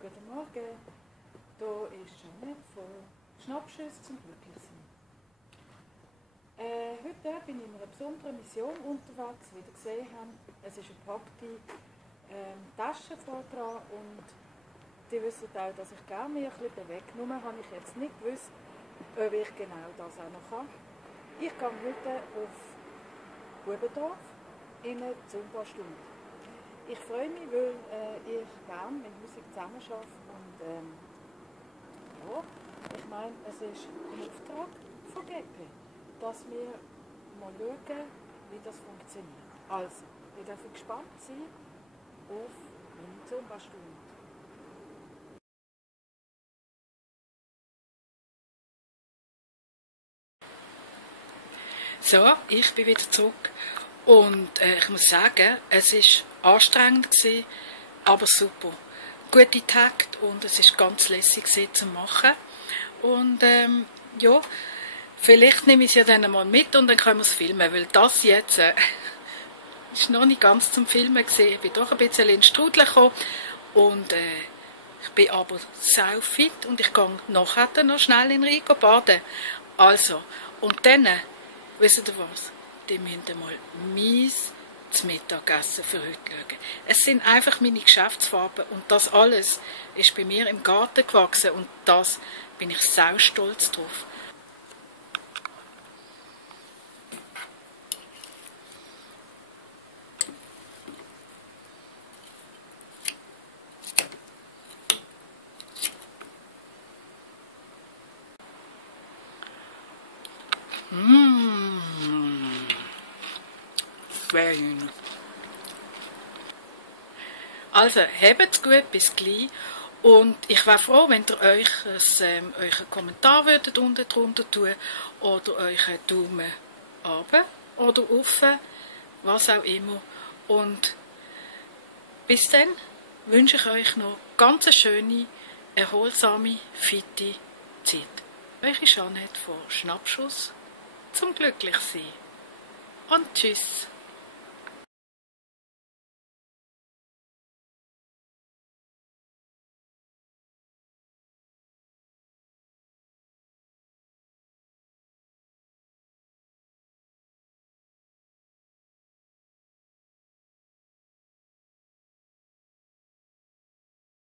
Guten Morgen, hier ist Jeanette von Schnappschüsse zum Glücklichsein. Heute bin ich in einer besonderen Mission unterwegs, wie ihr gesehen habt. Es ist eine packte Tasche vor dran und die wissen auch, dass ich gerne mich ein bisschen bewege. Nur habe ich jetzt nicht gewusst, ob ich genau das auch noch kann. Ich gehe heute auf Bubendorf in eine Zumba-Stunde. Ich freue mich, weil ich gerne mit Musik zusammenarbeite und ja, ich meine, es ist ein Auftrag von GP, dass wir mal schauen, wie das funktioniert. Also, ihr dürft gespannt sein auf meine Zumba-Stunde. So, ich bin wieder zurück und ich muss sagen, es war anstrengend gewesen, aber super. Gute Takt und es war ganz lässig zu machen. Und ja, vielleicht nehme ich es ja dann mal mit und dann können wir es filmen, weil das jetzt ist noch nicht ganz zum Filmen gewesen. Ich bin doch ein bisschen in den Strudel gekommen und ich bin aber sau fit und ich gehe nachher noch schnell in den Rhein baden. Also, und dann, wisst ihr was? Die müsst mal mies zum Mittagessen für heute schauen. Es sind einfach meine Geschäftsfarben und das alles ist bei mir im Garten gewachsen und das bin ich sau stolz drauf. Schön. Also, habt's gut, bis gleich. Und ich wäre froh, wenn ihr euch einen Kommentar würdet unten drunter tun oder euch einen Daumen runter oder rauf, was auch immer. Und bis dann wünsche ich euch noch ganz eine schöne, erholsame, fitte Zeit. Eure Jeanette von Schnappschuss zum Glücklichsein. Und tschüss.